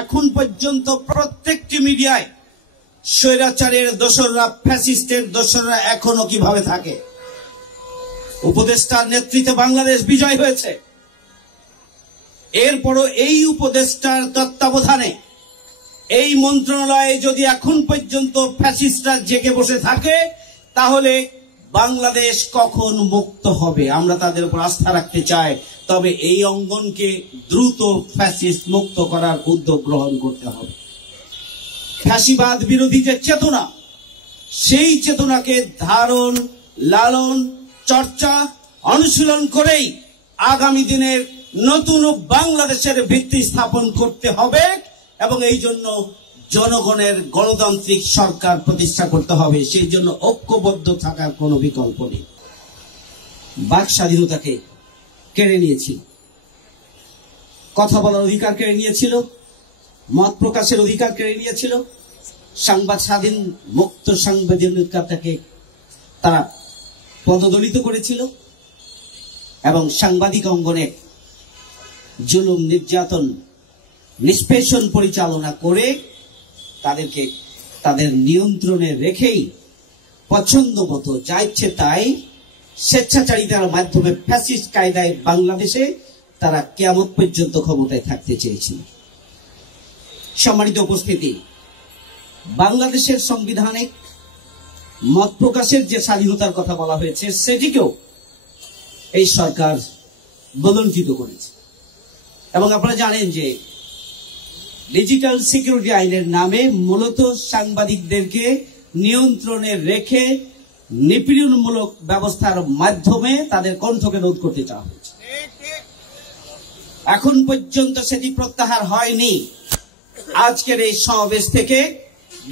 এখন পর্যন্ত প্রত্যেকটি মিডিয়ায় স্বৈরাচারের দোসররা, ফ্যাসিস্টের দোসররা এখনো কিভাবে থাকে। উপদেষ্টার নেতৃত্বে বাংলাদেশ বিজয় হয়েছে। এরপরও এই উপদেষ্টার তত্ত্বাবধানে এই মন্ত্রণালয়ে যদি এখন পর্যন্ত ফ্যাসিস্টরা জেগে বসে থাকে, তাহলে বাংলাদেশ কখন মুক্ত হবে? আমরা তাদের উপর আস্থা রাখতে চাই। তবে এই অঙ্গনকে দ্রুত ফ্যাসিস্ট মুক্ত করার উদ্যোগ গ্রহণ করতে হবে। ফ্যাসিবাদ বিরোধী যে চেতনা, সেই চেতনাকে ধারণ, লালন, চর্চা, অনুশীলন করেই আগামী দিনের নতুন বাংলাদেশের ভিত্তি স্থাপন করতে হবে এবং এই জন্য জনগণের গণতান্ত্রিক সরকার প্রতিষ্ঠা করতে হবে। সেই জন্য ঐক্যবদ্ধ থাকার কোনো বিকল্প নেই। বাক স্বাধীনতাকে কেড়ে নিয়েছিল, কথা বলার অধিকার কেড়ে নিয়েছিল, মত প্রকাশের অধিকার কেড়ে নিয়েছিল, সংবাদ স্বাধীন মুক্ত সাংবাদিকতাকে তারা পদদলিত করেছিল এবং সাংবাদিক অঙ্গনে জুলুম, নির্যাতন, নিষ্পেষণ পরিচালনা করে তাদেরকে তাদের নিয়ন্ত্রণে রেখেই পছন্দ মতো যা ইচ্ছে তাই স্বেচ্ছাচারিতার মাধ্যমে ফ্যাসিস্ট কায়দায় বাংলাদেশে তারা কিয়ামত পর্যন্ত ক্ষমতায় থাকতে চেয়েছিল। সম্মানিত উপস্থিতি, বাংলাদেশের সাংবিধানিক মত প্রকাশের যে স্বাধীনতার কথা বলা হয়েছে, সেটিকেও এই সরকার বলঞ্চিত করেছে এবং আপনারা জানেন যে ডিজিটাল সিকিউরিটি আইনের নামে মূলত সাংবাদিকদেরকে নিয়ন্ত্রণে রেখে নিপীড়নমূলক ব্যবস্থার মাধ্যমে তাদের কণ্ঠকে রোধ করতে চাওয়া হয়েছে। এখন পর্যন্ত সেটি প্রত্যাহার হয়নি। আজকের এই সমাবেশ থেকে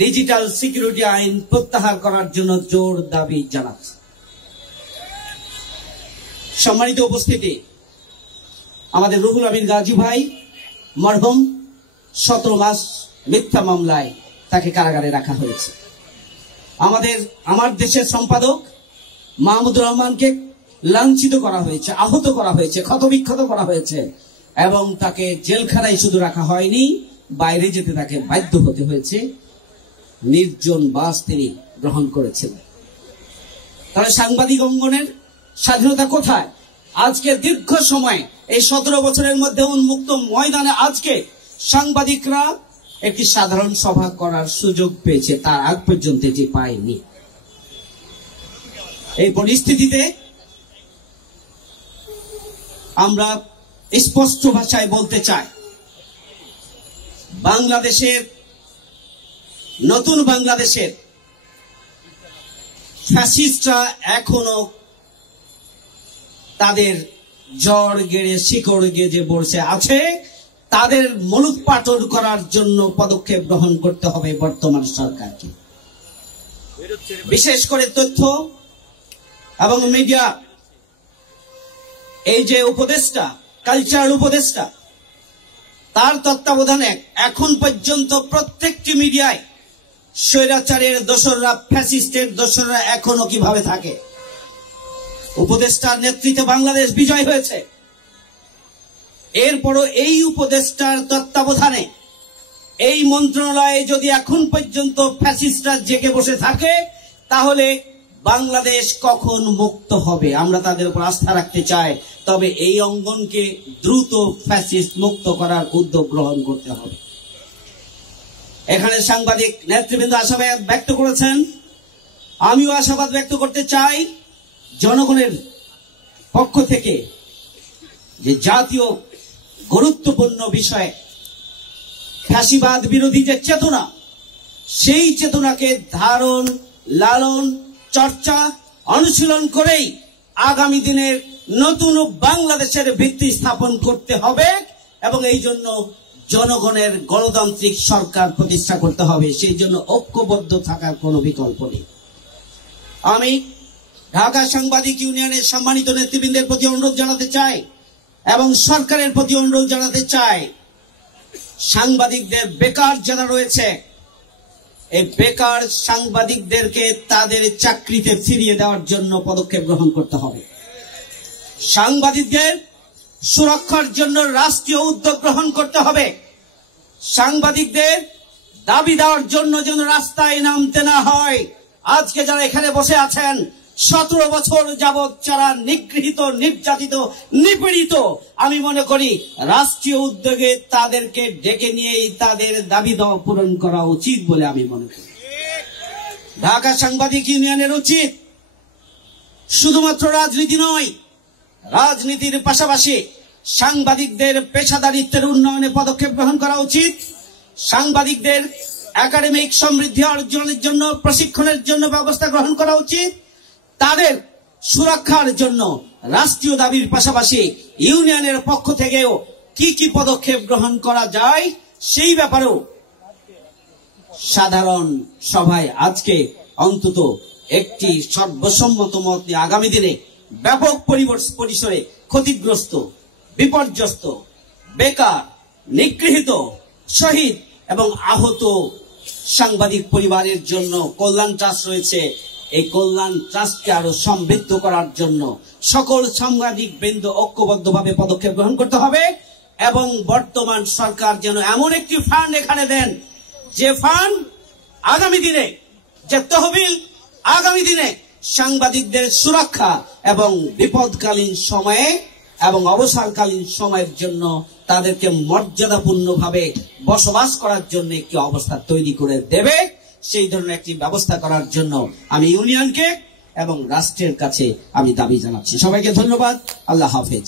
ডিজিটাল সিকিউরিটি আইন প্রত্যাহার করার জন্য জোর দাবি জানাচ্ছে। সম্মানিত উপস্থিতি, আমাদের রুহুল আমিন গাজী ভাই মরহুম 17 মাস মিথ্যা মামলায় তাকে কারাগারে রাখা হয়েছে। আমার দেশের সম্পাদক মাহমুদুর রহমানকে লাঞ্ছিত করা হয়েছে, আহত করা হয়েছে, ক্ষতবিক্ষত করা হয়েছে এবং তাকে জেলখানায় শুধু রাখা হয়নি, বাইরে যেতে তাকে বাধ্য হতে হয়েছে। নির্জন বাস তিনি গ্রহণ করেছিলেন। তাহলে সাংবাদিক অঙ্গনের স্বাধীনতা কোথায়? আজকে দীর্ঘ সময় এই 17 বছরের মধ্যে উন্মুক্ত ময়দানে আজকে সাংবাদিকরা একটি সাধারণ সভা করার সুযোগ পেয়েছে, তার আগ পর্যন্ত এটি পায়নি। এই পরিস্থিতিতে আমরা স্পষ্ট ভাষায় বলতে চাই, বাংলাদেশের নতুন বাংলাদেশের ফ্যাসিস্টরা এখনো তাদের জ্বর গেড়ে শিকড় গেজে বসে আছে। তাদের মূলোৎপাটন করার জন্য পদক্ষেপ গ্রহণ করতে হবে বর্তমান সরকারকে। বিশেষ করে তথ্য এবং মিডিয়া, এই যে উপদেষ্টা, কালচারাল উপদেষ্টা, তার তত্ত্বাবধানে এখন পর্যন্ত প্রত্যেকটি মিডিয়ায় স্বৈরাচারের দোসররা, ফ্যাসিস্টের দোসররা এখনো কিভাবে থাকে। উপদেষ্টার নেতৃত্বে বাংলাদেশ বিজয় হয়েছে। এরপরও এই উপদেষ্টার তত্ত্বাবধানে এই মন্ত্রণালয়ে যদি এখন পর্যন্ত ফ্যাসিস্টরা জেগে বসে থাকে, তাহলে বাংলাদেশ কখন মুক্ত হবে? আমরা তাদের উপর আস্থা রাখতে চাই। তবে এই অঙ্গনকে দ্রুত ফ্যাসিস্ট মুক্ত করার উদ্যোগ গ্রহণ করতে হবে। এখানে সাংবাদিক নেতৃবৃন্দ আশাবাদ ব্যক্ত করেছেন, আমিও আশাবাদ ব্যক্ত করতে চাই জনগণের পক্ষ থেকে যে জাতীয় গুরুত্বপূর্ণ বিষয় ফ্যাসিবাদ বিরোধী যে চেতনা, সেই চেতনাকে ধারণ, লালন, চর্চা, অনুশীলন করেই আগামী দিনের নতুন বাংলাদেশের ভিত্তি স্থাপন করতে হবে এবং এই জন্য জনগণের গণতান্ত্রিক সরকার প্রতিষ্ঠা করতে হবে। সেই জন্য ঐক্যবদ্ধ থাকার কোনো বিকল্প নেই। আমি ঢাকা সাংবাদিক ইউনিয়নের সম্মানিত নেতৃবৃন্দের প্রতি অনুরোধ জানাতে চাই এবং সরকারের প্রতি অনুরোধ জানাতে চাই, সাংবাদিকদের বেকার যারা রয়েছে, এই বেকার সাংবাদিকদেরকে তাদের চাকরিতে ফিরিয়ে দেওয়ার জন্য পদক্ষেপ গ্রহণ করতে হবে। সাংবাদিকদের সুরক্ষার জন্য রাষ্ট্রীয় উদ্যোগ গ্রহণ করতে হবে। সাংবাদিকদের দাবি দেওয়ার জন্য যেন রাস্তায় নামতে না হয়। আজকে যারা এখানে বসে আছেন 17 বছর যাবৎ যারা নিগৃহীত, নির্যাতিত, নিপীড়িত, আমি মনে করি রাষ্ট্রীয় উদ্যোগে তাদেরকে ডেকে নিয়েই তাদের দাবি দেওয়া পূরণ করা উচিত বলে আমি মনে করি। ঢাকা সাংবাদিক ইউনিয়নের উচিত শুধুমাত্র রাজনীতি নয়, রাজনীতির পাশাপাশি সাংবাদিকদের পেশাদারিত্বের উন্নয়নে পদক্ষেপ গ্রহণ করা উচিত। সাংবাদিকদের একাডেমিক সমৃদ্ধি অর্জনের জন্য প্রশিক্ষণের জন্য ব্যবস্থা গ্রহণ করা উচিত। তাদের সুরক্ষার জন্য রাষ্ট্রীয় দাবির পাশাপাশি ইউনিয়নের পক্ষ থেকেও কি কি পদক্ষেপ গ্রহণ করা যায় সেই ব্যাপারেও সাধারণ সভায় আজকে অন্তত একটি সর্বসম্মত মত নিয়ে আগামী দিনে ব্যাপক পরিসরে ক্ষতিগ্রস্ত, বিপর্যস্ত, বেকার, নিগৃহীত, শহীদ এবং আহত সাংবাদিক পরিবারের জন্য কল্যাণ ট্রাস্ট রয়েছে। এই কল্যাণ ট্রাস্টকে আরো সমৃদ্ধ করার জন্য সকল সাংবাদিক বৃন্দ ঐক্যবদ্ধভাবে পদক্ষেপ গ্রহণ করতে হবে এবং বর্তমান সরকার যেন এমন একটি ফান্ড এখানে দেন, যে ফান্ড আগামী দিনে, যে তহবিল আগামী দিনে সাংবাদিকদের সুরক্ষা এবং বিপদকালীন সময়ে এবং অবসরকালীন সময়ের জন্য তাদেরকে মর্যাদাপূর্ণভাবে বসবাস করার জন্য একটি অবস্থা তৈরি করে দেবে। সেই ধরনের একটি ব্যবস্থা করার জন্য আমি ইউনিয়নকে এবং রাষ্ট্রের কাছে আমি দাবি জানাচ্ছি। সবাইকে ধন্যবাদ। আল্লাহ হাফেজ।